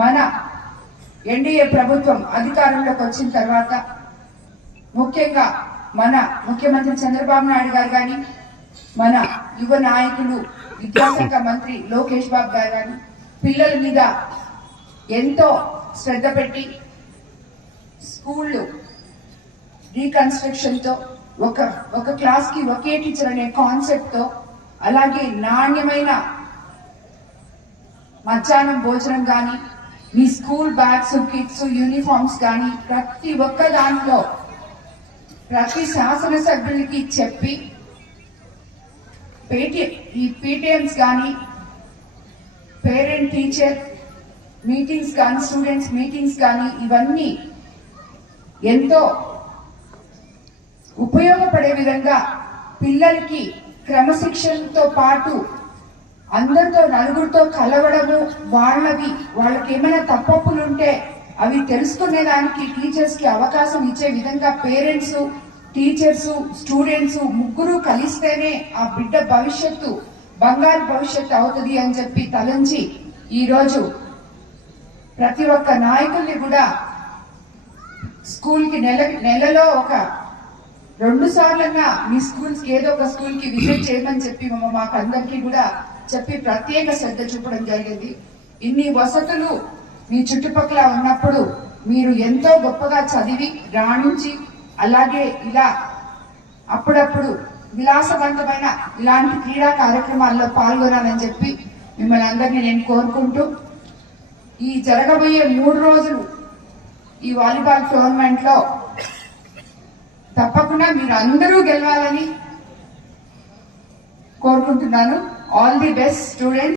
మన ఎన్డీఏ ప్రభుత్వం అధికారంలోకి వచ్చిన తర్వాత ముఖ్యంగా మన ముఖ్యమంత్రి చంద్రబాబు నాయుడు గారు కానీ, మన యువ నాయకులు విద్యాశాఖ మంత్రి లోకేష్ బాబు గారు కానీ పిల్లల మీద ఎంతో శ్రద్ధ పెట్టి స్కూళ్ళు రీకన్స్ట్రక్షన్ తో ఒక క్లాస్ కి ఒకే టీచర్ అనే కాన్సెప్ట్ తో, అలాగే నాణ్యమైన మధ్యాహ్నం భోజనం కానీ, మీ స్కూల్ బ్యాగ్స్, కిట్స్, యూనిఫామ్స్ కానీ ప్రతి ఒక్క దాంట్లో ప్రతి శాసనసభ్యులకి చెప్పి ఈ పీటీఎంస్ కానీ, పేరెంట్ టీచర్ మీటింగ్స్ కానీ, స్టూడెంట్స్ మీటింగ్స్ కానీ ఇవన్నీ ఎంతో ఉపయోగపడే విధంగా పిల్లలకి క్రమశిక్షణతో పాటు అందరితో నలుగురితో కలవడము, వాళ్ళకి ఏమైనా తప్పప్పులుంటే అవి తెలుసుకునేదానికి టీచర్స్ కి అవకాశం ఇచ్చే విధంగా పేరెంట్స్, టీచర్స్, స్టూడెంట్స్ ముగ్గురు కలిస్తేనే ఆ బిడ్డ భవిష్యత్తు బంగారు భవిష్యత్తు అవుతుంది అని చెప్పి తలంచి ఈరోజు ప్రతి ఒక్క నాయకుల్ని కూడా స్కూల్ కి నెలలో ఒక 2 సార్లన్నా మీ స్కూల్స్ ఏదో ఒక స్కూల్ కి విజిట్ చేయమని చెప్పి మాకు అందరికీ కూడా చెప్పి ప్రత్యేక శ్రద్ధ చూపడం జరిగింది. ఇన్ని వసతులు మీ చుట్టుపక్కల ఉన్నప్పుడు మీరు ఎంతో గొప్పగా చదివి రాణించి అలాగే ఇలా అప్పుడప్పుడు విలాసవంతమైన ఇలాంటి క్రీడా కార్యక్రమాల్లో పాల్గొనాలని చెప్పి మిమ్మల్ని అందరినీ నేను కోరుకుంటూ, ఈ జరగబోయే 3 రోజులు ఈ వాలీబాల్ టోర్నమెంట్ లో తప్పకుండా మీరు అందరూ గెలవాలని కోరుకుంటున్నాను. All the best students.